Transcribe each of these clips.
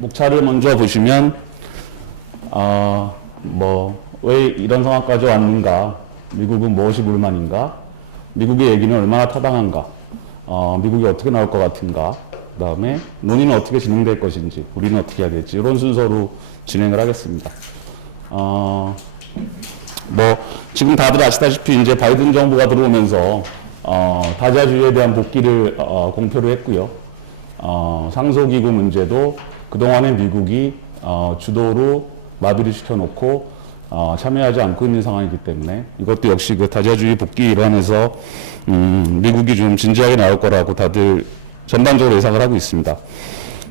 목차를 먼저 보시면 왜 이런 상황까지 왔는가, 미국은 무엇이 불만인가, 미국의 얘기는 얼마나 타당한가, 미국이 어떻게 나올 것 같은가, 그 다음에 논의는 어떻게 진행될 것인지, 우리는 어떻게 해야 될지, 이런 순서로 진행을 하겠습니다. 지금 다들 아시다시피 이제 바이든 정부가 들어오면서 다자주의에 대한 복귀를 공표를 했고요. 상소기구 문제도 그동안에 미국이 주도로 마비를 시켜놓고 참여하지 않고 있는 상황이기 때문에 이것도 역시 그 다자주의 복귀 일환에서 미국이 좀 진지하게 나올 거라고 다들 전반적으로 예상을 하고 있습니다.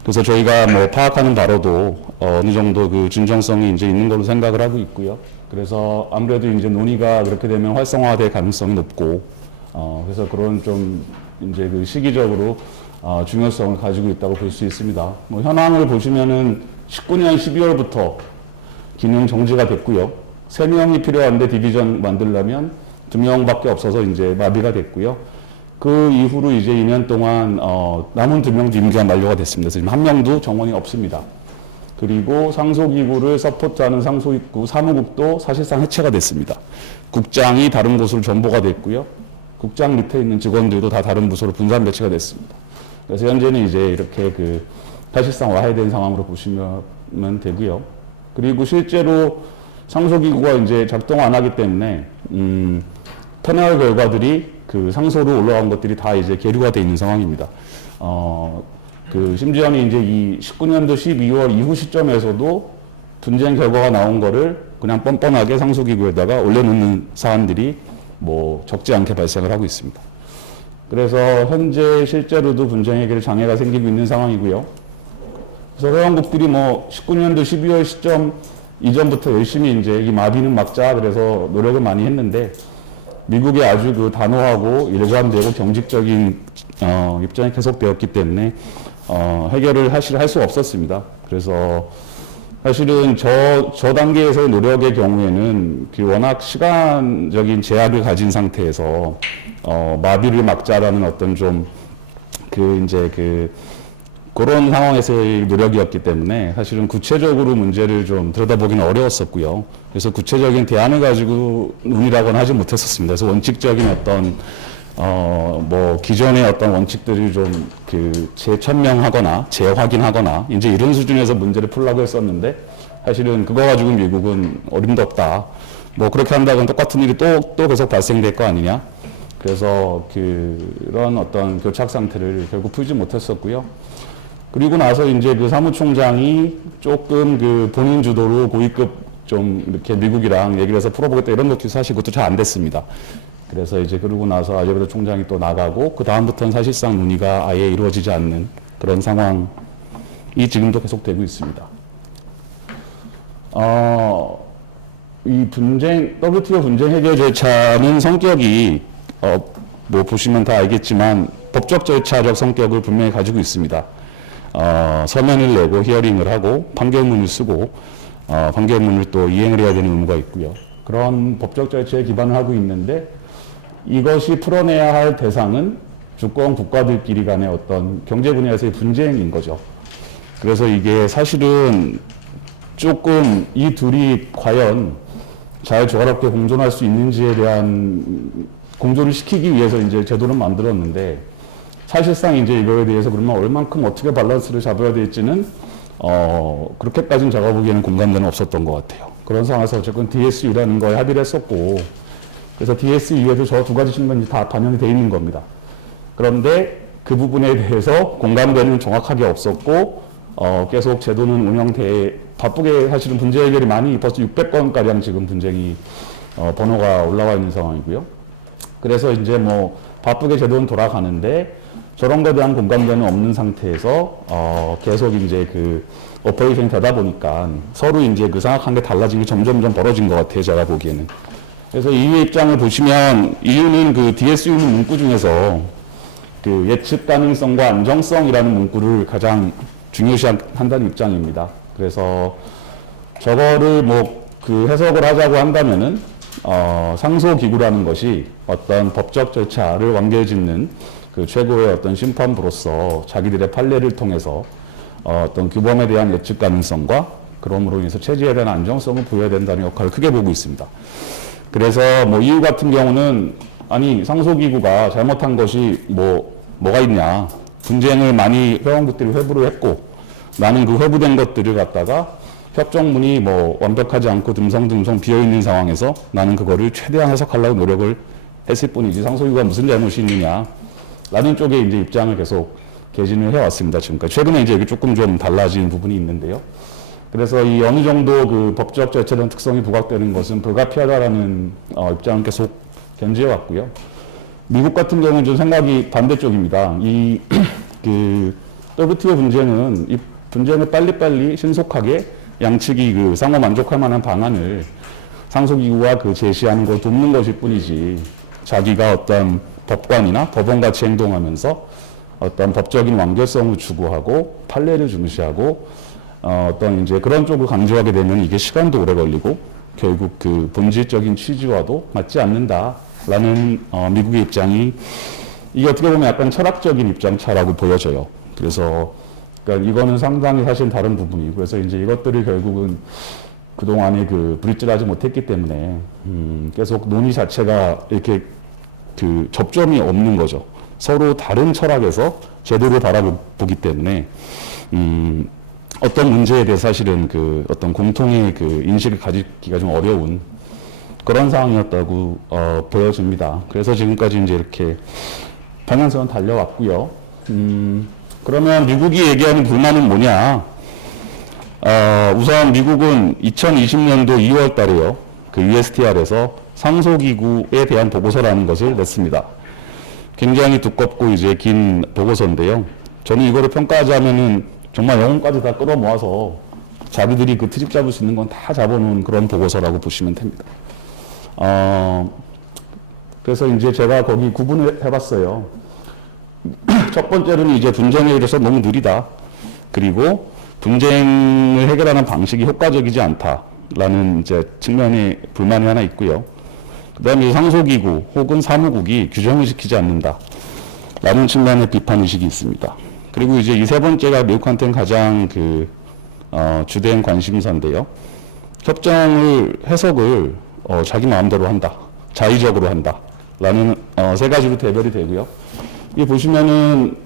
그래서 저희가 파악하는 바로도 어느 정도 그 진정성이 이제 있는 걸로 생각을 하고 있고요. 그래서 아무래도 이제 논의가 그렇게 되면 활성화될 가능성이 높고, 그래서 그런 좀 이제 그 시기적으로 중요성을 가지고 있다고 볼 수 있습니다. 현황을 보시면은 19년 12월부터 기능 정지가 됐고요. 3명이 필요한데 디비전 만들려면 2명밖에 없어서 이제 마비가 됐고요. 그 이후로 이제 2년 동안 남은 2명도 임기가 만료가 됐습니다. 그래서 지금 1명도 정원이 없습니다. 그리고 상소기구를 서포트하는 상소기구 사무국도 사실상 해체가 됐습니다. 국장이 다른 곳으로 전보가 됐고요. 국장 밑에 있는 직원들도 다 다른 부서로 분산 배치가 됐습니다. 그래서 현재는 이제 이렇게 사실상 와해된 상황으로 보시면 되고요. 그리고 실제로 상소기구가 이제 작동 안 하기 때문에 패널 결과들이 그 상소로 올라간 것들이 다 이제 계류가 돼 있는 상황입니다. 심지어는 이제 이 19년도 12월 이후 시점에서도 분쟁 결과가 나온 거를 그냥 뻔뻔하게 상소기구에다가 올려놓는 사안들이 적지 않게 발생을 하고 있습니다. 그래서 현재 실제로도 분쟁 해결에 장애가 생기고 있는 상황이고요. 그래서 회원국들이 19년도 12월 시점 이전부터 열심히 이제 이 마비는 막자 그래서 노력을 많이 했는데 미국의 아주 그 단호하고 일관되고 경직적인 입장이 계속되었기 때문에 해결을 할 수 없었습니다. 그래서 사실은 저 단계에서의 노력의 경우에는 워낙 시간적인 제약을 가진 상태에서 마비를 막자라는 어떤 그런 상황에서의 노력이었기 때문에 사실은 구체적으로 문제를 좀 들여다보기는 어려웠었고요. 그래서 구체적인 대안을 가지고 논의라고는 하지 못했었습니다. 그래서 원칙적인 어떤 기존의 어떤 원칙들을 좀 재천명하거나 재확인하거나 이제 이런 수준에서 문제를 풀려고 했었는데 사실은 그거 가지고 미국은 어림도 없다. 그렇게 한다면 똑같은 일이 또 계속 발생될 거 아니냐. 그래서 그런 어떤 교착 상태를 결국 풀지 못했었고요. 그리고 나서 이제 그 사무총장이 조금 본인 주도로 고위급 좀 이렇게 미국이랑 얘기를 해서 풀어보겠다 이런 것도 사실 그것도 잘 안 됐습니다. 그래서 이제 그러고 나서 아제베도 총장이 또 나가고 그 다음부터는 사실상 논의가 아예 이루어지지 않는 그런 상황이 지금도 계속되고 있습니다. 이 WTO 분쟁 해결 절차는 성격이 보시면 다 알겠지만 법적 절차적 성격을 분명히 가지고 있습니다. 서면을 내고 히어링을 하고 판결문을 쓰고 판결문을 또 이행을 해야 되는 의무가 있고요. 그런 법적 절차에 기반을 하고 있는데 이것이 풀어내야 할 대상은 주권 국가들끼리 간의 어떤 경제 분야에서의 분쟁인 거죠. 그래서 이게 사실은 조금 이 둘이 과연 잘 조화롭게 공존할 수 있는지에 대한 공존을 시키기 위해서 이제 제도를 만들었는데 사실상 이제 이거에 대해서 그러면 얼만큼 어떻게 밸런스를 잡아야 될지는 그렇게까지는 제가 보기에는 공감대는 없었던 것 같아요. 그런 상황에서 어쨌든 DSU라는 거에 합의를 했었고 그래서 DSU에도 저 두 가지 측면이 다 반영이 되어 있는 겁니다. 그런데 그 부분에 대해서 공감대는 정확하게 없었고 계속 제도는 바쁘게 사실은 분쟁 해결이 많이 벌써 600건가량 지금 분쟁이 번호가 올라와 있는 상황이고요. 그래서 이제 바쁘게 제도는 돌아가는데 저런 것에 대한 공감대는 없는 상태에서 계속 이제 오퍼레이션이 되다 보니까 서로 이제 생각한 게 달라진 게 점점 벌어진 것 같아요. 제가 보기에는. 그래서 EU의 입장을 보시면 EU는 DSU는 문구 중에서 예측 가능성과 안정성이라는 문구를 가장 중요시한다는 입장입니다. 그래서 저거를 해석을 하자고 한다면은 상소기구라는 것이 어떤 법적 절차를 완결짓는 최고의 어떤 심판부로서 자기들의 판례를 통해서 어떤 규범에 대한 예측 가능성과 그럼으로 인해서 체제에 대한 안정성을 부여해야 된다는 역할을 크게 보고 있습니다. 그래서 뭐 EU 같은 경우는 아니 상소기구가 잘못한 것이 뭐가 있냐, 분쟁을 많이 회원국들이 회부를 했고 나는 그 회부된 것들을 갖다가 협정문이 뭐 완벽하지 않고 듬성듬성 비어있는 상황에서 나는 그거를 최대한 해석하려고 노력을 했을 뿐이지 상소기구가 무슨 잘못이 있느냐 라는 쪽에 이제 입장을 계속 개진을 해왔습니다. 지금까지. 최근에 이제 여기 조금 좀 달라진 부분이 있는데요. 그래서 이 어느 정도 그 법적 절차적 특성이 부각되는 것은 불가피하다라는 입장을 계속 견지해왔고요. 미국 같은 경우는 좀 생각이 반대쪽입니다. 그 WTO 분쟁은 이 분쟁을 빨리빨리 신속하게 양측이 그 상호 만족할 만한 방안을 상소기구가 그 제시하는 걸 돕는 것일 뿐이지 자기가 어떤 법관이나 법원같이 행동하면서 어떤 법적인 완결성을 추구하고 판례를 중시하고 어떤 이제 그런 쪽을 강조하게 되면 이게 시간도 오래 걸리고 결국 그 본질적인 취지와도 맞지 않는다라는 미국의 입장이 이게 어떻게 보면 약간 철학적인 입장차라고 보여져요. 그래서 그러니까 이거는 상당히 사실 다른 부분이고 그래서 이제 이것들을 결국은 그동안에 그 브릿지를 못했기 때문에 계속 논의 자체가 이렇게 그 접점이 없는 거죠. 서로 다른 철학에서 제도를 바라보기 때문에 어떤 문제에 대해 사실은 그 어떤 공통의 그 인식을 가지기가 좀 어려운 그런 상황이었다고 보여집니다. 그래서 지금까지 이제 이렇게 방향성은 달려왔고요. 그러면 미국이 얘기하는 불만은 뭐냐? 우선 미국은 2020년도 2월 달에요. 그 USTR에서 상소기구에 대한 보고서라는 것을 냈습니다. 굉장히 두껍고 이제 긴 보고서인데요. 저는 이거를 평가하자면은 정말 영혼까지 다 끌어모아서 자기들이 그 트집 잡을 수 있는 건 다 잡아놓은 그런 보고서라고 보시면 됩니다. 그래서 이제 제가 거기 구분을 해봤어요. 첫 번째로는 이제 분쟁에 이르러서 너무 느리다. 그리고 분쟁을 해결하는 방식이 효과적이지 않다라는 이제 측면의 불만이 하나 있고요. 그 다음에 상소기구 혹은 사무국이 규정을 지키지 않는다라는 측면의 비판의식이 있습니다. 그리고 이제 이 세 번째가 미국한테는 가장 주된 관심사인데요. 협정을 해석을 자기 마음대로 한다. 자의적으로 한다. 라는 세 가지로 대별이 되고요. 이 보시면은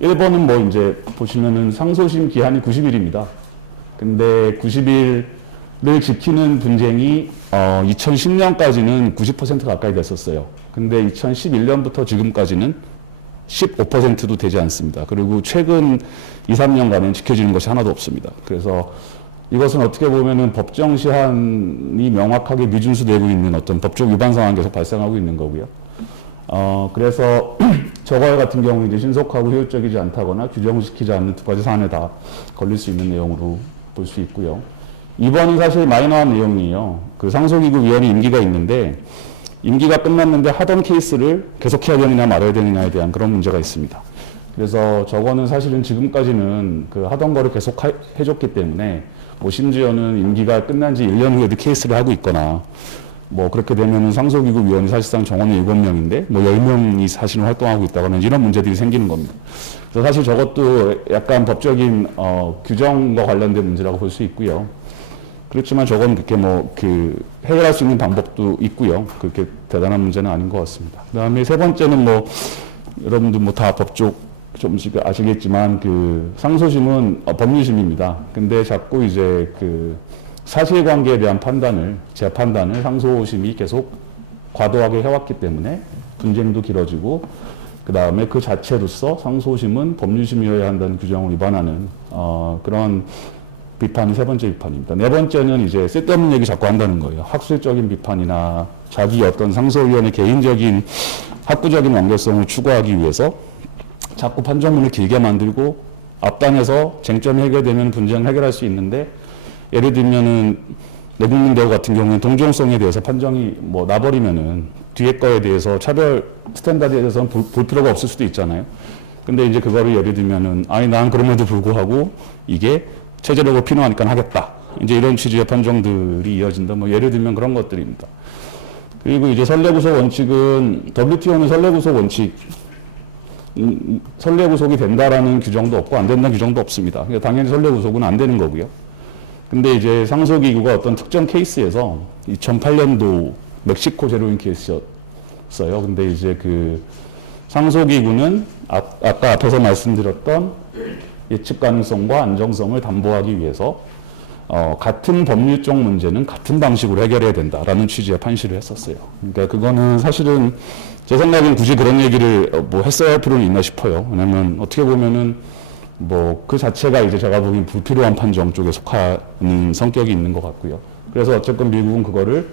1번은 뭐 이제 보시면은 상소심 기한이 90일입니다. 근데 90일을 지키는 분쟁이 2010년까지는 90% 가까이 됐었어요. 근데 2011년부터 지금까지는 15%도 되지 않습니다. 그리고 최근 2, 3년간은 지켜지는 것이 하나도 없습니다. 그래서 이것은 어떻게 보면은 법정 시한이 명확하게 미준수되고 있는 어떤 법적 위반 상황이 계속 발생하고 있는 거고요. 그래서 저거 같은 경우 이제 신속하고 효율적이지 않다거나 규정시키지 않는 두 가지 사안에 다 걸릴 수 있는 내용으로 볼 수 있고요. 2번은 사실 마이너한 내용이에요. 그 상소기구 위원회 임기가 있는데 임기가 끝났는데 하던 케이스를 계속해야 되느냐 말아야 되느냐에 대한 그런 문제가 있습니다. 그래서 저거는 사실은 지금까지는 그 하던 거를 계속 해줬기 때문에 뭐 심지어는 임기가 끝난 지 1년 후에도 케이스를 하고 있거나 뭐 그렇게 되면은 상소기구 위원이 사실상 정원이 7명인데 뭐 10명이 사실은 활동하고 있다거나 이런 문제들이 생기는 겁니다. 그래서 사실 저것도 약간 법적인 규정과 관련된 문제라고 볼 수 있고요. 그렇지만 저건 그렇게 뭐 해결할 수 있는 방법도 있고요. 그렇게 대단한 문제는 아닌 것 같습니다. 그다음에 세 번째는 뭐 여러분들 뭐 다 법쪽 좀씩 아시겠지만 그 상소심은 법률심입니다. 근데 자꾸 이제 그 사실관계에 대한 재판단을 상소심이 계속 과도하게 해왔기 때문에 분쟁도 길어지고 그 다음에 그 자체로서 상소심은 법률심이어야 한다는 규정을 위반하는 그런 비판이 세 번째 비판입니다. 네 번째는 이제 쓸데없는 얘기 자꾸 한다는 거예요. 학술적인 비판이나 자기 어떤 상소위원의 개인적인 학구적인 완결성을 추구하기 위해서 자꾸 판정문을 길게 만들고 앞단에서 쟁점이 해결되면 분쟁을 해결할 수 있는데 예를 들면은 내국민대우 같은 경우는 동종성에 대해서 판정이 뭐 나버리면은 뒤에 거에 대해서 차별 스탠다드에 대해서는 볼 필요가 없을 수도 있잖아요. 근데 이제 그거를 예를 들면은 아니 난 그럼에도 불구하고 이게 체제적으로 필요하니까 하겠다. 이제 이런 취지의 판정들이 이어진다. 뭐 예를 들면 그런 것들입니다. 그리고 이제 선례구속 원칙은 WTO는 선례구속 원칙을 선례 구속이 된다라는 규정도 없고 안 된다는 규정도 없습니다. 그러니까 당연히 선례 구속은 안 되는 거고요. 근데 이제 상소기구가 어떤 특정 케이스에서 2008년도 멕시코 제로인 케이스였어요. 근데 이제 그 상소기구는 아까 앞에서 말씀드렸던 예측 가능성과 안정성을 담보하기 위해서 같은 법률적 문제는 같은 방식으로 해결해야 된다라는 취지의 판시를 했었어요. 그러니까 그거는 사실은 제 생각엔 굳이 그런 얘기를 뭐 했어야 할 필요는 있나 싶어요. 왜냐면 어떻게 보면은 뭐 그 자체가 이제 제가 보기엔 불필요한 판정 쪽에 속하는 성격이 있는 것 같고요. 그래서 어쨌건 미국은 그거를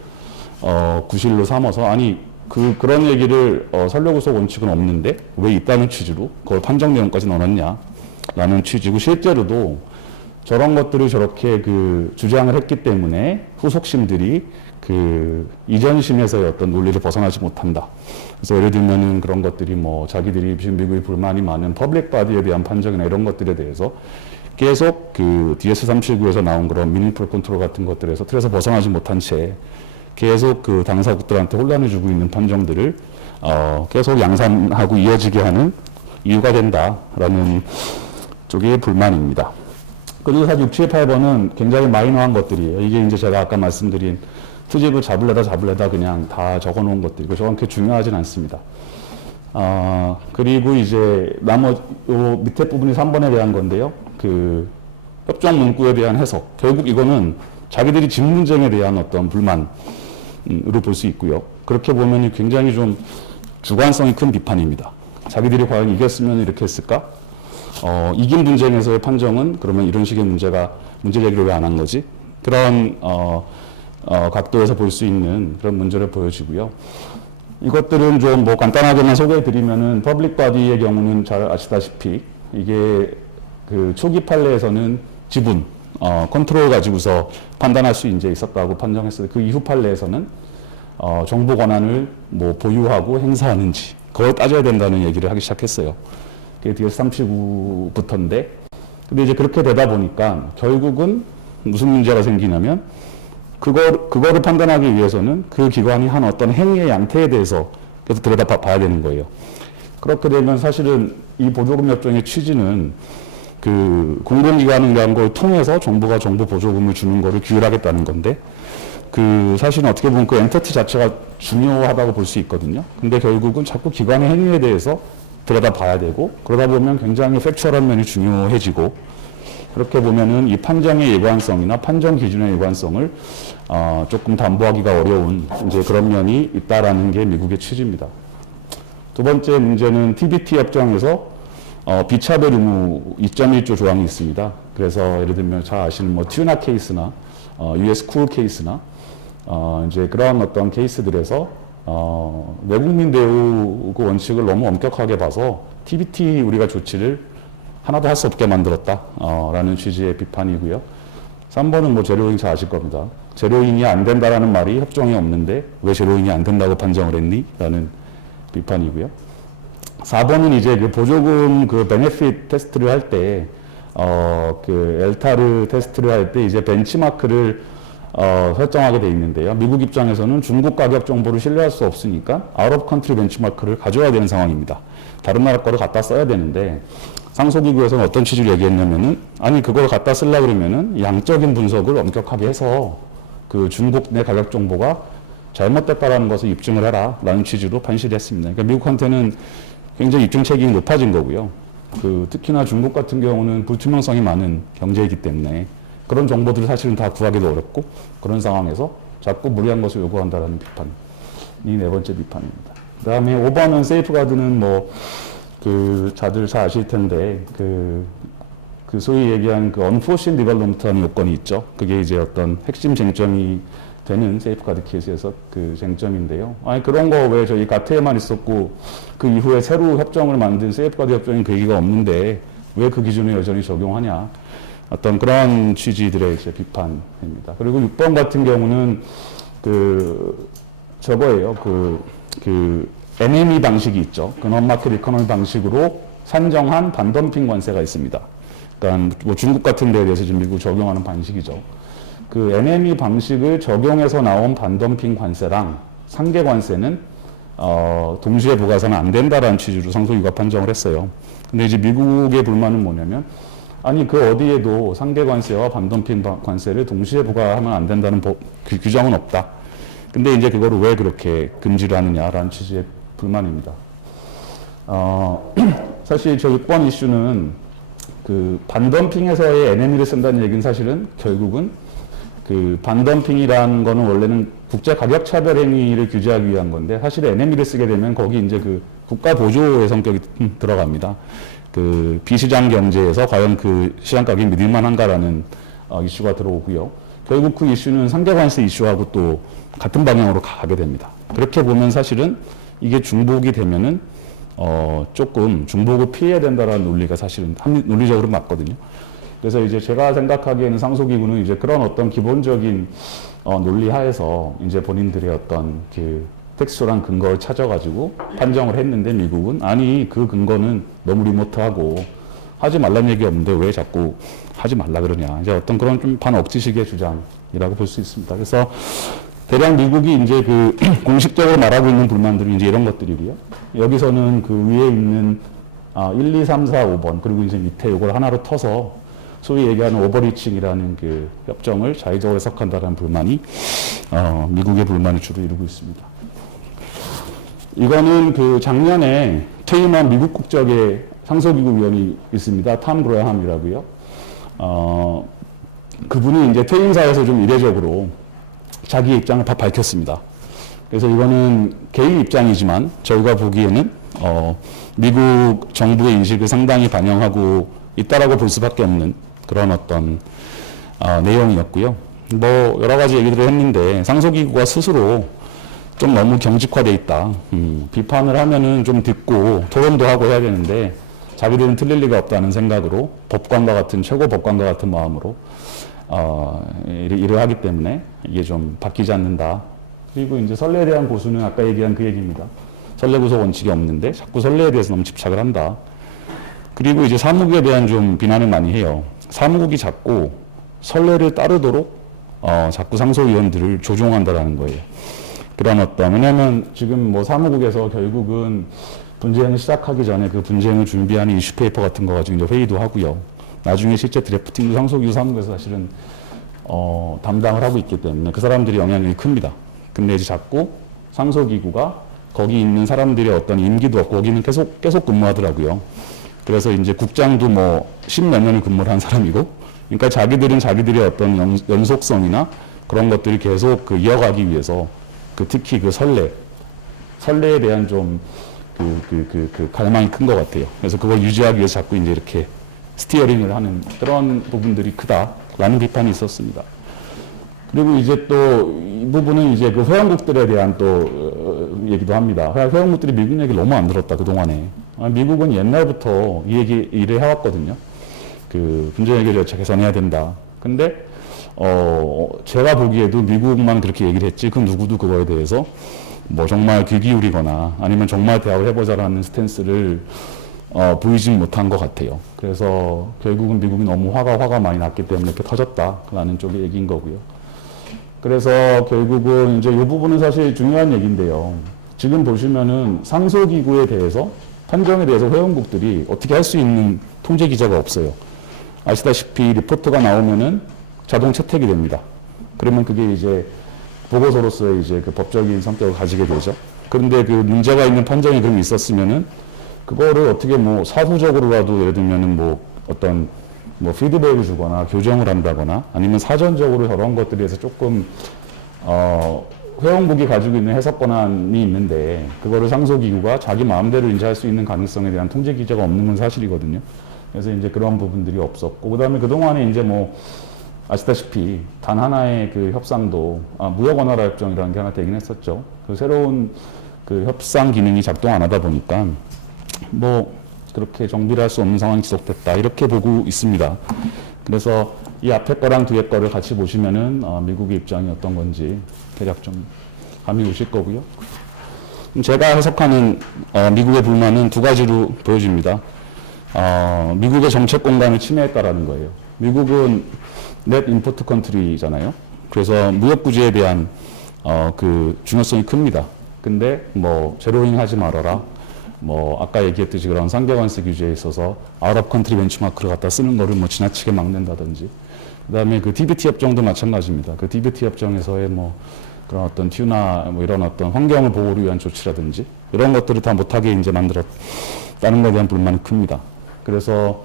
구실로 삼아서 아니 그런 얘기를 선례구속 원칙은 없는데 왜 있다는 취지로 그걸 판정 내용까지 넣어놨냐라는 취지고 실제로도 저런 것들을 저렇게 그 주장을 했기 때문에 후속심들이 그 이전심에서의 어떤 논리를 벗어나지 못한다. 그래서 예를 들면은 그런 것들이 뭐 자기들이 지금 미국의 불만이 많은 퍼블릭 바디에 대한 판정이나 이런 것들에 대해서 계속 그 DS379에서 나온 그런 미니풀 컨트롤 같은 것들에서 틀에서 벗어나지 못한 채 계속 그 당사국들한테 혼란을 주고 있는 판정들을 계속 양산하고 이어지게 하는 이유가 된다라는 쪽의 불만입니다. 그리고 사실 678번은 굉장히 마이너한 것들이에요. 이게 이제 제가 아까 말씀드린 트집을 잡으려다 그냥 다 적어 놓은 것들이고 저건 그렇게 중요하진 않습니다. 그리고 이제 나머지 요 밑에 부분이 3번에 대한 건데요. 그 협정 문구에 대한 해석. 결국 이거는 자기들이 집 문쟁에 대한 어떤 불만으로 볼 수 있고요. 그렇게 보면 굉장히 좀 주관성이 큰 비판입니다. 자기들이 과연 이겼으면 이렇게 했을까? 이긴 분쟁에서의 판정은 그러면 이런 식의 문제 제기를 왜 안 한 거지? 그런 각도에서 볼 수 있는 그런 문제를 보여지고요. 이것들은 좀 뭐 간단하게만 소개해 드리면은 퍼블릭 바디의 경우는 잘 아시다시피 이게 그 초기 판례에서는 지분, 컨트롤 가지고서 판단할 수 이제 있었다고 판정했어요. 그 이후 판례에서는 정보 권한을 뭐 보유하고 행사하는지 그걸 따져야 된다는 얘기를 하기 시작했어요. 그게 DS379부터인데, 근데 이제 그렇게 되다 보니까 결국은 무슨 문제가 생기냐면 그거를 판단하기 위해서는 그 기관이 한 어떤 행위의 양태에 대해서 계속 들여다봐야 되는 거예요. 그렇게 되면 사실은 이 보조금 협정의 취지는 그 공공기관이라는 걸 통해서 정부가 정부 보조금을 주는 거를 규율하겠다는 건데, 그 사실은 어떻게 보면 그 엔터티 자체가 중요하다고 볼 수 있거든요. 근데 결국은 자꾸 기관의 행위에 대해서 들여다봐야 되고, 그러다 보면 굉장히 팩추얼한 면이 중요해지고, 그렇게 보면은 이 판정의 일관성이나 판정 기준의 일관성을 조금 담보하기가 어려운 이제 그런 면이 있다라는 게 미국의 취지입니다. 두 번째 문제는 TBT 협정에서 비차별 의무 2.1조 조항이 있습니다. 그래서 예를 들면 잘 아시는 뭐 튜나 케이스나 US 쿨 케이스나 이제 그런 어떤 케이스들에서 외국민 대우 그 원칙을 너무 엄격하게 봐서 TBT 우리가 조치를 하나도 할 수 없게 만들었다 라는 취지의 비판이고요. 3번은 뭐 제로잉 잘 아실 겁니다. 제로잉이 안 된다라는 말이 협정에 없는데 왜 제로잉이 안 된다고 판정을 했니? 라는 비판이고요. 4번은 이제 그 보조금 그 베네핏 테스트를 할 때 그 엘타르 테스트를 할 때 이제 벤치마크를 설정하게 돼 있는데요. 미국 입장에서는 중국 가격 정보를 신뢰할 수 없으니까 아웃 오브 컨트리 벤치마크를 가져와야 되는 상황입니다. 다른 나라 거를 갖다 써야 되는데 상소기구에서는 어떤 취지를 얘기했냐면은 아니 그걸 갖다 쓰려고 그러면은 양적인 분석을 엄격하게 해서 그 중국 내 가격 정보가 잘못됐다라는 것을 입증을 해라 라는 취지로 판시를 했습니다. 그러니까 미국한테는 굉장히 입증 책임이 높아진 거고요. 그 특히나 중국 같은 경우는 불투명성이 많은 경제이기 때문에 그런 정보들을 사실은 다 구하기도 어렵고 그런 상황에서 자꾸 무리한 것을 요구한다라는 비판이 네 번째 비판입니다. 그 다음에 5번은 세이프가드는 뭐 그 자들 잘 아실 텐데 그 소위 얘기한 그 unforeseen development라는 요건이 있죠. 그게 이제 어떤 핵심 쟁점이 되는 세이프가드 케이스에서 그 쟁점인데요. 아니 그런 거 왜 저희 가트에만 있었고 그 이후에 새로 협정을 만든 세이프가드 협정인 계기가 없는데 왜 그 기준을 여전히 적용하냐. 어떤 그런 취지들의 이제 비판입니다. 그리고 6번 같은 경우는 그 저거예요. 그 NME 방식이 있죠. 그 non-market economy 방식으로 산정한 반덤핑 관세가 있습니다. 그러니까 뭐 중국 같은 데에 대해서 지금 미국 적용하는 방식이죠. 그 NME 방식을 적용해서 나온 반덤핑 관세랑 상계 관세는 동시에 부과해서는 안 된다라는 취지로 상속이유가 판정을 했어요. 근데 이제 미국의 불만은 뭐냐면, 아니 그 어디에도 상대 관세와 반덤핑 관세를 동시에 부과하면 안 된다는 그 규정은 없다. 근데 이제 그거를 왜 그렇게 금지를 하느냐라는 취지의 불만입니다. 사실 저 6번 이슈는 그 반덤핑에서의 NME를 쓴다는 얘기는 사실은 결국은 그 반덤핑이라는 거는 원래는 국제 가격 차별 행위를 규제하기 위한 건데, 사실 NME를 쓰게 되면 거기 이제 그 국가 보조의 성격이 들어갑니다. 그 비시장 경제에서 과연 그 시장 가격이 믿을 만한가라는 이슈가 들어오고요. 결국 그 이슈는 상대관세 이슈하고 또 같은 방향으로 가게 됩니다. 그렇게 보면 사실은 이게 중복이 되면은 조금 중복을 피해야 된다라는 논리가 사실은 논리적으로 맞거든요. 그래서 이제 제가 생각하기에는 상속이구는 이제 그런 어떤 기본적인 논리 하에서 이제 본인들의 어떤 그 텍스처랑 근거를 찾아가지고 판정을 했는데, 미국은 아니 그 근거는 너무 리모트하고 하지 말란 얘기 없는데 왜 자꾸 하지 말라 그러냐, 이제 어떤 그런 좀 반억지식의 주장이라고 볼 수 있습니다. 그래서 대략 미국이 이제 그 공식적으로 말하고 있는 불만들은 이제 이런 것들이고요. 여기서는 그 위에 있는 1, 2, 3, 4, 5번 그리고 이제 밑에 이걸 하나로 터서 소위 얘기하는 오버리칭이라는 그 협정을 자의적으로 해석한다는 불만이 미국의 불만을 주로 이루고 있습니다. 이거는 그 작년에 퇴임한 미국 국적의 상속기구 위원이 있습니다. 탐 그레함이라고요. 그분이 이제 퇴임사에서 좀 이례적으로 자기 입장을 다 밝혔습니다. 그래서 이거는 개인 입장이지만 저희가 보기에는 미국 정부의 인식을 상당히 반영하고 있다라고 볼 수밖에 없는 그런 어떤 내용이었고요. 뭐 여러 가지 얘기들을 했는데, 상속기구가 스스로 좀 너무 경직화돼 있다. 비판을 하면은 좀 듣고 토론도 하고 해야 되는데 자기들은 틀릴 리가 없다는 생각으로 법관과 같은, 최고 법관과 같은 마음으로 일을 하기 때문에 이게 좀 바뀌지 않는다. 그리고 이제 선례에 대한 고수는 아까 얘기한 그 얘기입니다. 선례 구속 원칙이 없는데 자꾸 선례에 대해서 너무 집착을 한다. 그리고 이제 사무국에 대한 좀 비난을 많이 해요. 사무국이 자꾸 선례를 따르도록 자꾸 상속위원들을 조종한다라는 거예요. 그런 어떤, 왜냐하면 지금 뭐 사무국에서 결국은 분쟁을 시작하기 전에 그 분쟁을 준비하는 이슈 페이퍼 같은 거 가지고 이제 회의도 하고요. 나중에 실제 드래프팅도 상속위원 사무국에서 사실은 담당을 하고 있기 때문에 그 사람들이 영향력이 큽니다. 근데 이제 자꾸 상속기구가 거기 있는 사람들의 어떤 임기도 없고 거기는 계속 근무하더라고요. 그래서 이제 국장도 뭐 10몇 년을 근무를 한 사람이고, 그러니까 자기들은 자기들의 어떤 연속성이나 그런 것들이 계속 그 이어가기 위해서 특히 그 선례에 대한 좀 갈망이 큰 것 같아요. 그래서 그걸 유지하기 위해서 자꾸 이제 이렇게 스티어링을 하는 그런 부분들이 크다라는 비판이 있었습니다. 그리고 이제 또 이 부분은 이제 그 회원국들에 대한 또 얘기도 합니다. 회원국들이 미국 얘기를 너무 안 들었다, 그동안에. 미국은 옛날부터 이 일을 해왔거든요. 그 분쟁 해결 절차 개선해야 된다. 근데 제가 보기에도 미국만 그렇게 얘기를 했지 그 누구도 그거에 대해서 뭐 정말 귀 기울이거나 아니면 정말 대화를 해보자라는 스탠스를 보이진 못한 것 같아요. 그래서 결국은 미국이 너무 화가 많이 났기 때문에 이렇게 터졌다라는 쪽의 얘기인 거고요. 그래서 결국은 이제 이 부분은 사실 중요한 얘기인데요. 지금 보시면은 상속기구에 대해서 판정에 대해서 회원국들이 어떻게 할 수 있는 통제 기제가 없어요. 아시다시피 리포트가 나오면은 자동 채택이 됩니다. 그러면 그게 이제 보고서로서의 이제 그 법적인 성격을 가지게 되죠. 그런데 그 문제가 있는 판정이 그럼 있었으면은 그거를 어떻게 뭐 사후적으로라도 예를 들면은 뭐 어떤 뭐 피드백을 주거나 교정을 한다거나 아니면 사전적으로 저런 것들에 대해서 조금 회원국이 가지고 있는 해석 권한이 있는데 그거를 상속기구가 자기 마음대로 이제 할 수 있는 가능성에 대한 통제 기제가 없는 건 사실이거든요. 그래서 이제 그런 부분들이 없었고, 그 다음에 그동안에 이제 뭐 아시다시피 단 하나의 그 협상도 무역 완화라 협정이라는 게 하나 되긴 했었죠. 그 새로운 그 협상 기능이 작동 안 하다 보니까 뭐 그렇게 정비를 할 수 없는 상황이 지속됐다 이렇게 보고 있습니다. 그래서 이 앞에 거랑 뒤에 거를 같이 보시면은 미국의 입장이 어떤 건지 대략 좀 감이 오실 거고요. 제가 해석하는 미국의 불만은 두 가지로 보여집니다. 미국의 정책 공간을 침해했다라는 거예요. 미국은 넷 임포트 컨트리잖아요. 그래서 무역 구제에 대한 그 중요성이 큽니다. 근데 뭐 제로잉 하지 말아라. 뭐 아까 얘기했듯이 그런 상대관세 규제에 있어서 아웃 오브 컨트리 벤치마크를 갖다 쓰는 거를 뭐 지나치게 막는다든지, 그다음에 그 DBT 협정도 마찬가지입니다. 그 DBT 협정에서의 뭐 그런 어떤 튜나 뭐 이런 어떤 환경을 보호를 위한 조치라든지 이런 것들을 다 못하게 이제 만들었다는 것에 대한 불만이 큽니다. 그래서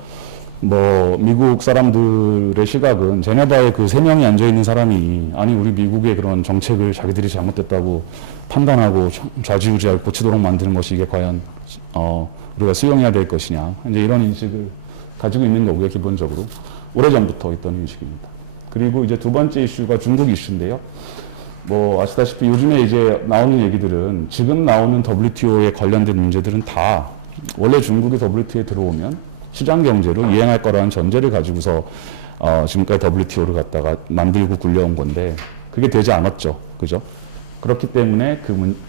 뭐 미국 사람들의 시각은 제네바에 그 3명이 앉아 있는 사람이 아니 우리 미국의 그런 정책을 자기들이 잘못됐다고 판단하고 좌지우지하고 고치도록 만드는 것이 이게 과연 우리가 수용해야 될 것이냐, 이제 이런 인식을 가지고 있는 거고요. 기본적으로 오래전부터 있던 인식입니다. 그리고 이제 두 번째 이슈가 중국 이슈인데요. 뭐 아시다시피 요즘에 이제 나오는 얘기들은 지금 나오는 WTO에 관련된 문제들은 다 원래 중국이 WTO에 들어오면 시장 경제로 이행할 거라는 전제를 가지고서 지금까지 WTO를 갖다가 만들고 굴려온 건데 그게 되지 않았죠. 그죠? 그렇기 때문에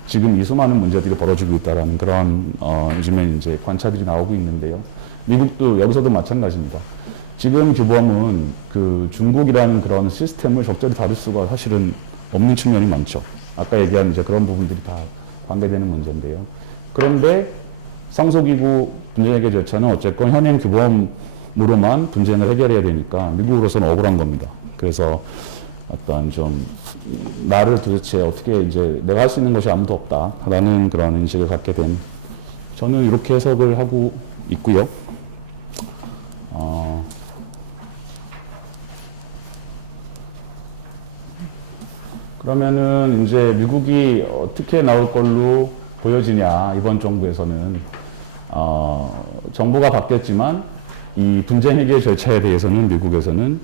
지금 이 수많은 문제들이 벌어지고 있다라는 그런 요즘에 이제 관찰들이 나오고 있는데요. 미국도 여기서도 마찬가지입니다. 지금 규범은 그 중국이라는 그런 시스템을 적절히 다룰 수가 사실은 없는 측면이 많죠. 아까 얘기한 이제 그런 부분들이 다 관계되는 문제인데요. 그런데 상소기구 분쟁 해결 절차는 어쨌건 현행 규범으로만 분쟁을 해결해야 되니까 미국으로서는 억울한 겁니다. 그래서 어떤 좀 나를 도대체 어떻게 이제 내가 할 수 있는 것이 아무도 없다라는 그런 인식을 갖게 된, 저는 이렇게 해석을 하고 있고요. 그러면은 이제 미국이 어떻게 나올 걸로 보여지냐, 이번 정부에서는 정부가 바뀌었지만 이 분쟁 해결 절차에 대해서는 미국에서는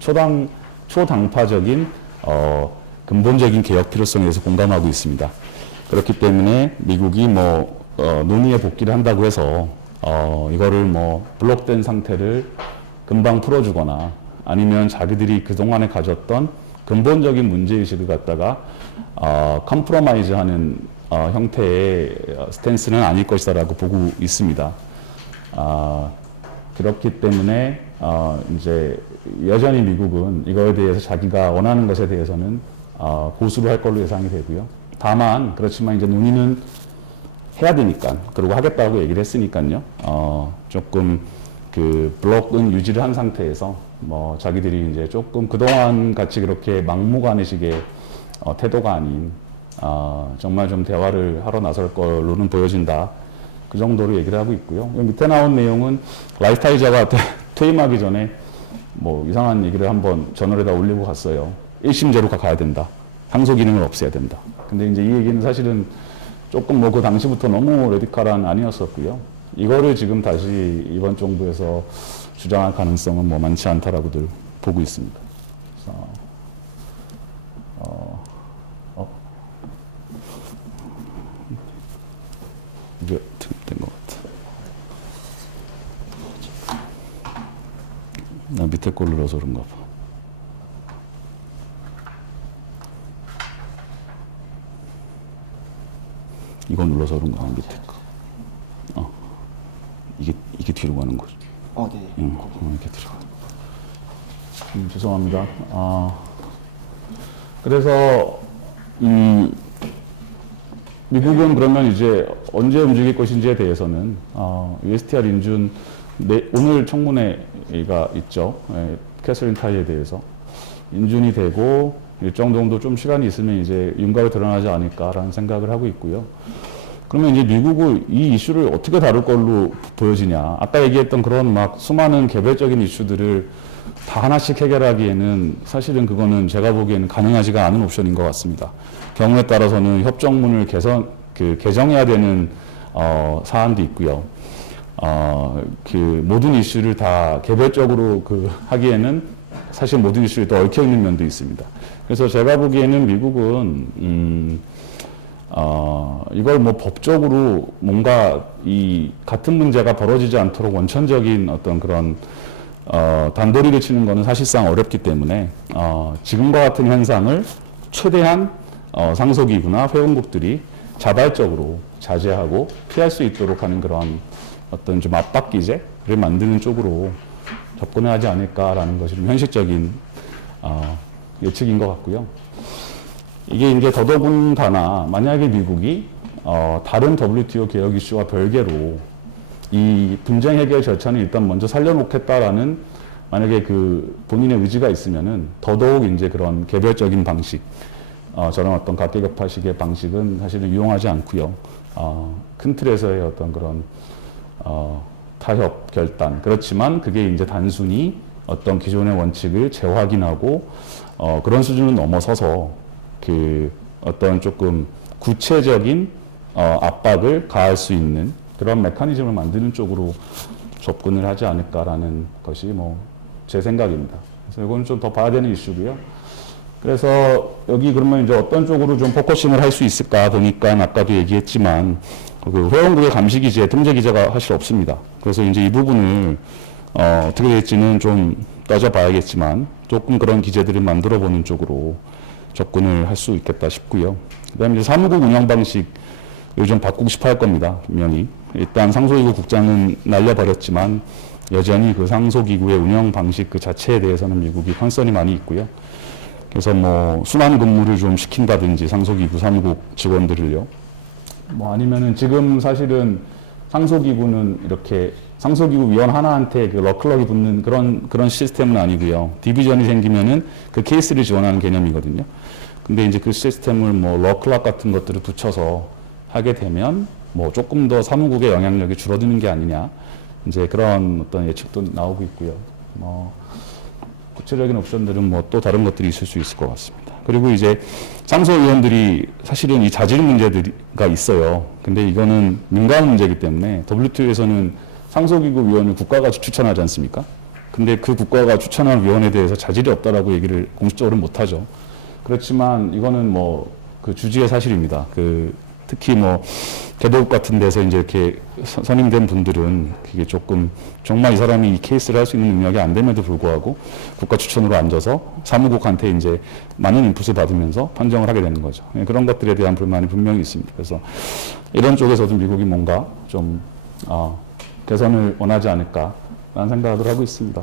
초당파적인 근본적인 개혁 필요성에 대해서 공감하고 있습니다. 그렇기 때문에 미국이 뭐 논의에 복귀를 한다고 해서 이거를 뭐 블록된 상태를 금방 풀어주거나 아니면 자기들이 그동안에 가졌던 근본적인 문제의식을 갖다가 컴프로마이즈하는 형태의 스탠스는 아닐 것이다라고 보고 있습니다. 그렇기 때문에 이제 여전히 미국은 이거에 대해서 자기가 원하는 것에 대해서는 고수를 할 걸로 예상이 되고요. 다만 그렇지만 이제 논의는 해야 되니까, 그리고 하겠다고 얘기를 했으니까요. 조금 그 블록은 유지를 한 상태에서 뭐 자기들이 이제 조금 그동안 같이 그렇게 막무가내식의 태도가 아닌 정말 좀 대화를 하러 나설 걸로는 보여진다. 그 정도로 얘기를 하고 있고요. 밑에 나온 내용은 라이스타이저가 퇴임하기 전에 뭐 이상한 얘기를 한번 저널에다 올리고 갔어요. 1심제로 가야 된다. 항소 기능을 없애야 된다. 근데 이제 이 얘기는 사실은 조금 뭐 그 당시부터 너무 레디컬한 아니었었고요. 이거를 지금 다시 이번 정부에서 주장할 가능성은 뭐 많지 않다라고들 보고 있습니다. 그래서 이게 된 것 같아. 나 밑에 걸 눌러서 그런가 봐. 이거 눌러서 그런가 봐, 밑에 거. 이게 뒤로 가는 거죠. 네. 이렇게 들어가. 죄송합니다. 그래서 미국은 그러면 이제 언제 움직일 것인지에 대해서는 USTR 인준 오늘 청문회가 있죠. 캐서린 타이에 대해서 인준이 되고 일정 정도 좀 시간이 있으면 이제 윤곽이 드러나지 않을까라는 생각을 하고 있고요. 그러면 이제 미국은 이 이슈를 어떻게 다룰 걸로 보여지냐. 아까 얘기했던 그런 막 수많은 개별적인 이슈들을 다 하나씩 해결하기에는 사실은 그거는 제가 보기에는 가능하지가 않은 옵션인 것 같습니다. 경우에 따라서는 협정문을 개정해야 되는 사안도 있고요. 그 모든 이슈를 다 개별적으로 하기에는 사실 모든 이슈에 또 얽혀 있는 면도 있습니다. 그래서 제가 보기에는 미국은 이걸 뭐 법적으로 뭔가 이 같은 문제가 벌어지지 않도록 원천적인 어떤 그런 단도리를 치는 것은 사실상 어렵기 때문에 지금과 같은 현상을 최대한 상소기구나 회원국들이 자발적으로 자제하고 피할 수 있도록 하는 그런 어떤 좀 압박 기제를 만드는 쪽으로 접근을 하지 않을까라는 것이 좀 현실적인 예측인 것 같고요. 이게 이제 더더군다나 만약에 미국이 다른 WTO 개혁 이슈와 별개로 이 분쟁 해결 절차는 일단 먼저 살려놓겠다라는 만약에 그 본인의 의지가 있으면은 더더욱 이제 그런 개별적인 방식, 저런 어떤 각계격파식의 방식은 사실은 유용하지 않고요. 큰 틀에서의 어떤 그런 타협 결단. 그렇지만 그게 이제 단순히 어떤 기존의 원칙을 재확인하고 그런 수준을 넘어서서 그 어떤 조금 구체적인 압박을 가할 수 있는 그런 메커니즘을 만드는 쪽으로 접근을 하지 않을까라는 것이 뭐 제 생각입니다. 그래서 이건 좀 더 봐야 되는 이슈고요. 그래서 여기 그러면 이제 어떤 쪽으로 좀 포커싱을 할 수 있을까 보니까 아까도 얘기했지만 그 회원국의 감시 기재, 통제 기재가 사실 없습니다. 그래서 이제 이 부분을 어떻게 될지는 좀 따져봐야겠지만 조금 그런 기재들을 만들어 보는 쪽으로 접근을 할 수 있겠다 싶고요. 그다음에 이제 사무국 운영 방식을 좀 바꾸고 싶어 할 겁니다. 분명히. 일단 상소기구 국장은 날려버렸지만 여전히 그 상소기구의 운영 방식 그 자체에 대해서는 미국이 컨선이 많이 있고요. 그래서 뭐 순환 근무를 좀 시킨다든지 상소기구 사무국 직원들을요. 뭐 아니면은 지금 사실은 상소기구는 이렇게 상소기구 위원 하나한테 그 러클럭이 붙는 그런 시스템은 아니고요. 디비전이 생기면은 그 케이스를 지원하는 개념이거든요. 근데 이제 그 시스템을 뭐 러클럭 같은 것들을 붙여서 하게 되면 뭐 조금 더 사무국의 영향력이 줄어드는 게 아니냐. 이제 그런 어떤 예측도 나오고 있고요. 뭐 구체적인 옵션들은 뭐 또 다른 것들이 있을 수 있을 것 같습니다. 그리고 이제 상소위원들이 사실은 이 자질 문제가 있어요. 근데 이거는 민간 문제이기 때문에 WTO에서는 상소기구 위원을 국가가 추천하지 않습니까? 근데 그 국가가 추천할 위원에 대해서 자질이 없다라고 얘기를 공식적으로 못 하죠. 그렇지만 이거는 뭐 그 주지의 사실입니다. 그 특히 뭐 개도국 같은 데서 이제 이렇게 선임된 분들은 그게 조금 정말 이 사람이 이 케이스를 할 수 있는 능력이 안 됨에도 불구하고 국가 추천으로 앉아서 사무국한테 이제 많은 인풋을 받으면서 판정을 하게 되는 거죠. 그런 것들에 대한 불만이 분명히 있습니다. 그래서 이런 쪽에서도 미국이 뭔가 좀 개선을 원하지 않을까라는 생각을 하고 있습니다.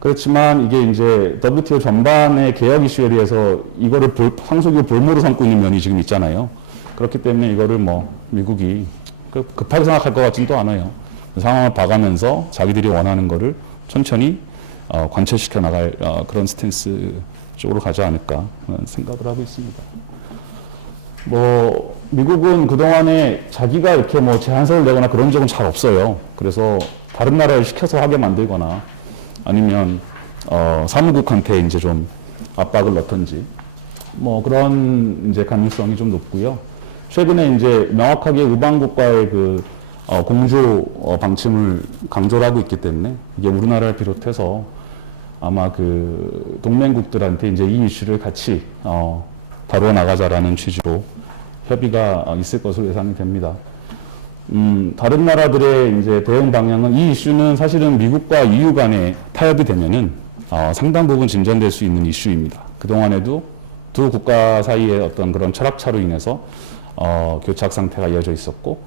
그렇지만 이게 이제 WTO 전반의 개혁 이슈에 대해서 이거를 상소기구 볼모로 삼고 있는 면이 지금 있잖아요. 그렇기 때문에 이거를 뭐 미국이 급하게 생각할 것 같지는 또 않아요. 상황을 봐가면서 자기들이 원하는 거를 천천히 관철시켜 나갈 그런 스탠스 쪽으로 가지 않을까 생각을 하고 있습니다. 뭐 미국은 그동안에 자기가 이렇게 뭐 제한서를 내거나 그런 적은 잘 없어요. 그래서 다른 나라를 시켜서 하게 만들거나 아니면 사무국한테 이제 좀 압박을 넣던지 뭐 그런 이제 가능성이 좀 높고요. 최근에 이제 명확하게 우방국과의 그 공조 방침을 강조를 하고 있기 때문에 이게 우리나라를 비롯해서 아마 그 동맹국들한테 이제 이 이슈를 같이 다루어 나가자라는 취지로 협의가 있을 것으로 예상이 됩니다. 다른 나라들의 이제 대응 방향은 이 이슈는 사실은 미국과 EU 간에 타협이 되면은 상당 부분 진전될 수 있는 이슈입니다. 그동안에도 두 국가 사이의 어떤 그런 철학차로 인해서 교착 상태가 이어져 있었고,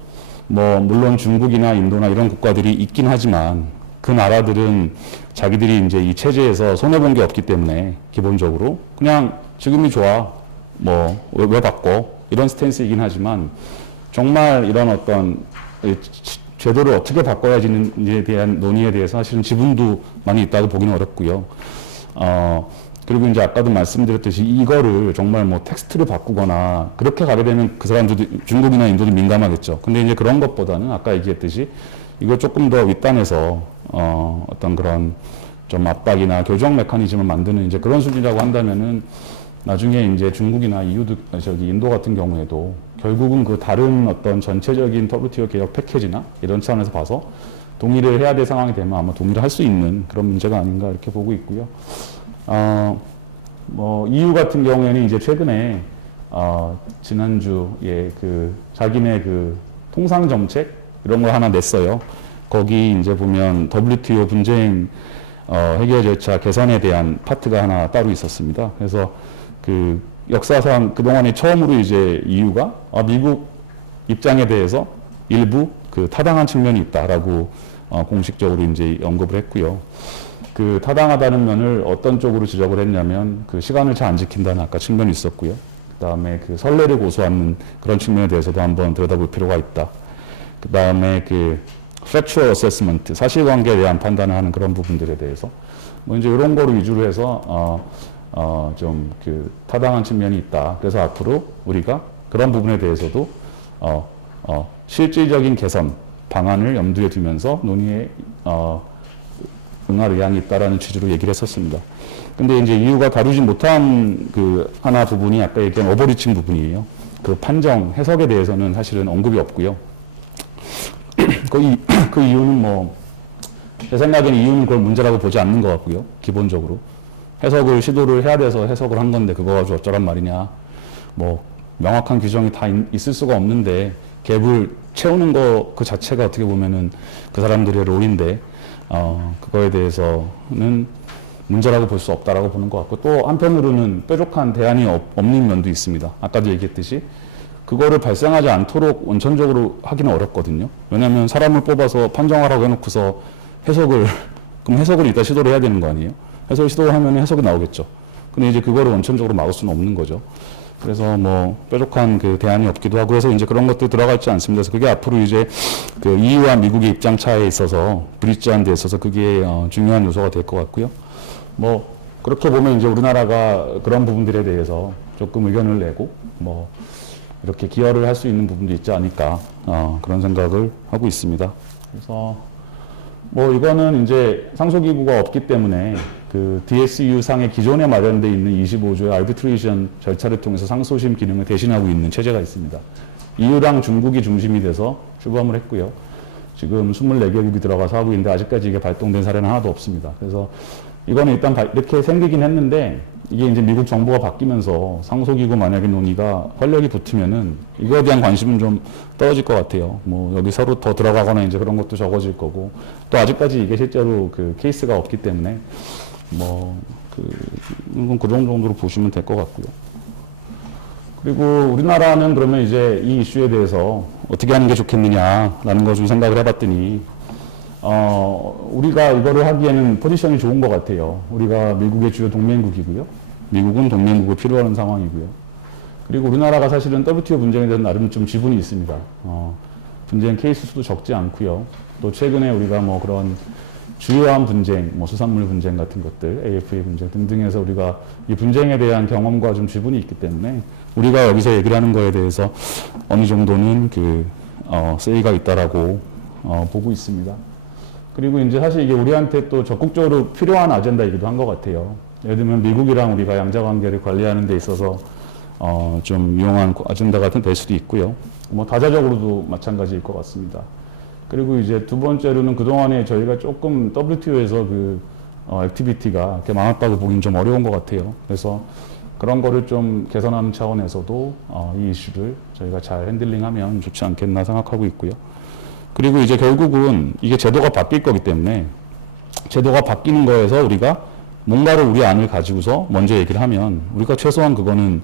뭐 물론 중국이나 인도나 이런 국가들이 있긴 하지만 그 나라들은 자기들이 이제 이 체제에서 손해 본 게 없기 때문에 기본적으로 그냥 지금이 좋아, 뭐 왜 바꿔 이런 스탠스이긴 하지만 정말 이런 어떤 제도를 어떻게 바꿔야지에 대한 논의에 대해서 사실은 지분도 많이 있다고 보기는 어렵고요. 그리고 이제 아까도 말씀드렸듯이 이거를 정말 뭐 텍스트를 바꾸거나 그렇게 가게 되면 그 사람들도 중국이나 인도도 민감하겠죠. 근데 이제 그런 것보다는 아까 얘기했듯이 이걸 조금 더 윗단에서 어떤 그런 좀 압박이나 교정 메커니즘을 만드는 이제 그런 수준이라고 한다면은 나중에 이제 중국이나 인도 같은 경우에도 결국은 그 다른 어떤 전체적인 WTO 개혁 패키지나 이런 차원에서 봐서 동의를 해야 될 상황이 되면 아마 동의를 할 수 있는 그런 문제가 아닌가 이렇게 보고 있고요. 뭐 EU 같은 경우에는 이제 최근에 지난주에 그 자기네 그 통상 정책 이런 걸 하나 냈어요. 거기 이제 보면 WTO 분쟁 해결 절차 개선에 대한 파트가 하나 따로 있었습니다. 그래서 그 역사상 그동안에 처음으로 이제 EU가 미국 입장에 대해서 일부 그 타당한 측면이 있다라고 공식적으로 이제 언급을 했고요. 그 타당하다는 면을 어떤 쪽으로 지적을 했냐면 그 시간을 잘 안 지킨다는 아까 측면이 있었고요. 그다음에 그 선례를 고수하는 그런 측면에 대해서도 한번 들여다볼 필요가 있다. 그다음에 그 factual assessment, 사실관계에 대한 판단을 하는 그런 부분들에 대해서 뭐 이제 이런 거를 위주로 해서 좀 그 타당한 측면이 있다. 그래서 앞으로 우리가 그런 부분에 대해서도 실질적인 개선 방안을 염두에 두면서 논의에 응할 의향이 있다라는 취지로 얘기를 했었습니다. 근데 이제 이유가 다루지 못한 그 하나 부분이 아까 얘기한 오버리칭 부분이에요. 그 판정, 해석에 대해서는 사실은 언급이 없고요. 그 이유는 뭐, 제 생각에는 이유는 그걸 문제라고 보지 않는 것 같고요. 기본적으로. 해석을 시도를 해야 돼서 해석을 한 건데 그거 가지고 어쩌란 말이냐. 뭐, 명확한 규정이 다 있을 수가 없는데 갭을 채우는 거 그 자체가 어떻게 보면은 그 사람들의 롤인데, 그거에 대해서는 문제라고 볼 수 없다라고 보는 것 같고, 또 한편으로는 뾰족한 대안이 없는 면도 있습니다. 아까도 얘기했듯이 그거를 발생하지 않도록 원천적으로 하기는 어렵거든요. 왜냐하면 사람을 뽑아서 판정하라고 해놓고서 그럼 해석을 이따 시도를 해야 되는 거 아니에요? 해석을 시도하면 해석이 나오겠죠. 근데 이제 그거를 원천적으로 막을 수는 없는 거죠. 그래서 뭐 뾰족한 그 대안이 없기도 하고 해서 이제 그런 것도 들어가 있지 않습니다. 그래서 그게 앞으로 이제 그 EU와 미국의 입장 차에 있어서 브릿지한 데 있어서 그게 중요한 요소가 될 것 같고요. 뭐 그렇게 보면 이제 우리나라가 그런 부분들에 대해서 조금 의견을 내고 뭐 이렇게 기여를 할 수 있는 부분도 있지 않을까 그런 생각을 하고 있습니다. 그래서 뭐 이거는 이제 상소기구가 없기 때문에 그 DSU 상에 기존에 마련되어 있는 25조의 알비트레이션 절차를 통해서 상소심 기능을 대신하고 있는 체제가 있습니다. EU랑 중국이 중심이 돼서 출범을 했고요. 지금 24개국이 들어가서 하고 있는데 아직까지 이게 발동된 사례는 하나도 없습니다. 그래서 이거는 일단 이렇게 생기긴 했는데 이게 이제 미국 정부가 바뀌면서 상소기구 만약에 논의가 활력이 붙으면은 이거에 대한 관심은 좀 떨어질 것 같아요. 뭐 여기 서로 더 들어가거나 이제 그런 것도 적어질 거고 또 아직까지 이게 실제로 그 케이스가 없기 때문에 뭐 이건 그 정도로 보시면 될 것 같고요. 그리고 우리나라는 그러면 이제 이 이슈에 대해서 어떻게 하는 게 좋겠느냐라는 걸 좀 생각을 해봤더니 우리가 이거를 하기에는 포지션이 좋은 것 같아요. 우리가 미국의 주요 동맹국이고요. 미국은 동맹국을 필요로 하는 상황이고요. 그리고 우리나라가 사실은 WTO 분쟁에 대해서 나름 좀 지분이 있습니다. 분쟁 케이스 수도 적지 않고요. 또 최근에 우리가 뭐 그런 주요한 분쟁, 뭐 수산물 분쟁 같은 것들, AFA 분쟁 등등에서 우리가 이 분쟁에 대한 경험과 좀 지분이 있기 때문에 우리가 여기서 얘기를 하는 거에 대해서 어느 정도는 세이가 있다라고 보고 있습니다. 그리고 이제 사실 이게 우리한테 또 적극적으로 필요한 아젠다이기도 한 것 같아요. 예를 들면 미국이랑 우리가 양자 관계를 관리하는 데 있어서 좀 유용한 아젠다 같은 될 수도 있고요. 뭐 다자적으로도 마찬가지일 것 같습니다. 그리고 이제 두 번째로는 그동안에 저희가 조금 WTO에서 액티비티가 이렇게 많았다고 보기는 좀 어려운 것 같아요. 그래서 그런 거를 좀 개선하는 차원에서도 이 이슈를 저희가 잘 핸들링하면 좋지 않겠나 생각하고 있고요. 그리고 이제 결국은 이게 제도가 바뀔 거기 때문에 제도가 바뀌는 거에서 우리가 뭔가를 우리 안을 가지고서 먼저 얘기를 하면 우리가 최소한 그거는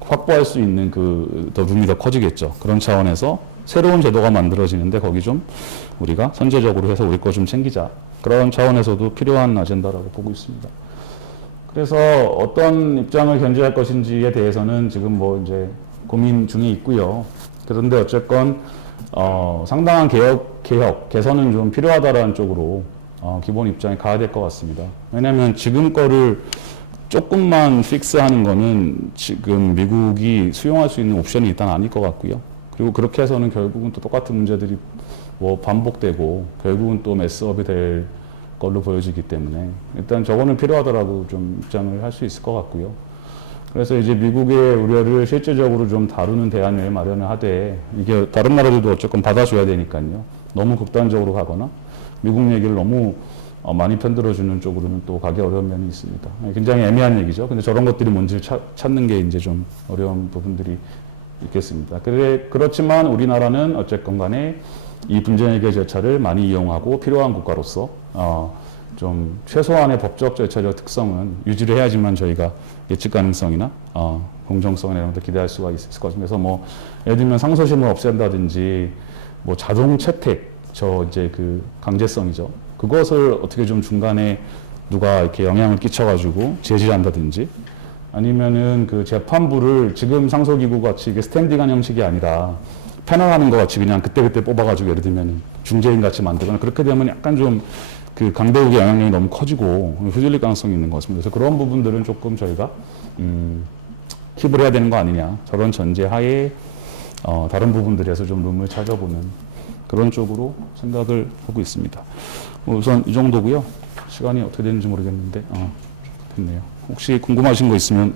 확보할 수 있는 더 룸이 더 커지겠죠. 그런 차원에서 새로운 제도가 만들어지는데 거기 좀 우리가 선제적으로 해서 우리 거 좀 챙기자. 그런 차원에서도 필요한 아젠다라고 보고 있습니다. 그래서 어떤 입장을 견지할 것인지에 대해서는 지금 뭐 이제 고민 중에 있고요. 그런데 어쨌건 상당한 개선은 좀 필요하다라는 쪽으로 기본 입장에 가야 될 것 같습니다. 왜냐하면 지금 거를 조금만 픽스하는 거는 지금 미국이 수용할 수 있는 옵션이 일단 아닐 것 같고요. 그리고 그렇게 해서는 결국은 또 똑같은 문제들이 뭐 반복되고 결국은 또 메스업이 될 걸로 보여지기 때문에 일단 저거는 필요하더라고 좀 입장을 할 수 있을 것 같고요. 그래서 이제 미국의 우려를 실질적으로 좀 다루는 대안을 마련을 하되 이게 다른 나라들도 어쨌건 받아줘야 되니까요. 너무 극단적으로 가거나 미국 얘기를 너무 많이 편들어주는 쪽으로는 또 가기 어려운 면이 있습니다. 굉장히 애매한 얘기죠. 근데 저런 것들이 뭔지를 찾는 게 이제 좀 어려운 부분들이 있겠습니다. 그렇지만 우리나라는 어쨌건 간에 이 분쟁 해결 절차를 많이 이용하고 필요한 국가로서 좀 최소한의 법적 절차적 특성은 유지를 해야지만 저희가 예측 가능성이나 공정성이나 이런 것들 기대할 수가 있을 것 같습니다. 그래서 뭐 예를 들면 상소심을 없앤다든지 뭐 자동 채택 이제 강제성이죠. 그것을 어떻게 좀 중간에 누가 이렇게 영향을 끼쳐가지고 제지를 한다든지 아니면은 그 재판부를 지금 상소기구 같이 이게 스탠딩한 형식이 아니라 패널하는 것 같이 그냥 그때그때 뽑아가지고 예를 들면 중재인 같이 만들거나 그렇게 되면 약간 좀 그 강대국의 영향력이 너무 커지고 휘둘릴 가능성이 있는 것 같습니다. 그래서 그런 부분들은 조금 저희가 킵을 해야 되는 거 아니냐. 저런 전제 하에 다른 부분들에서 좀 룸을 찾아보는 그런 쪽으로 생각을 하고 있습니다. 우선 이 정도고요. 시간이 어떻게 되는지 모르겠는데 됐네요. 혹시 궁금하신 거 있으면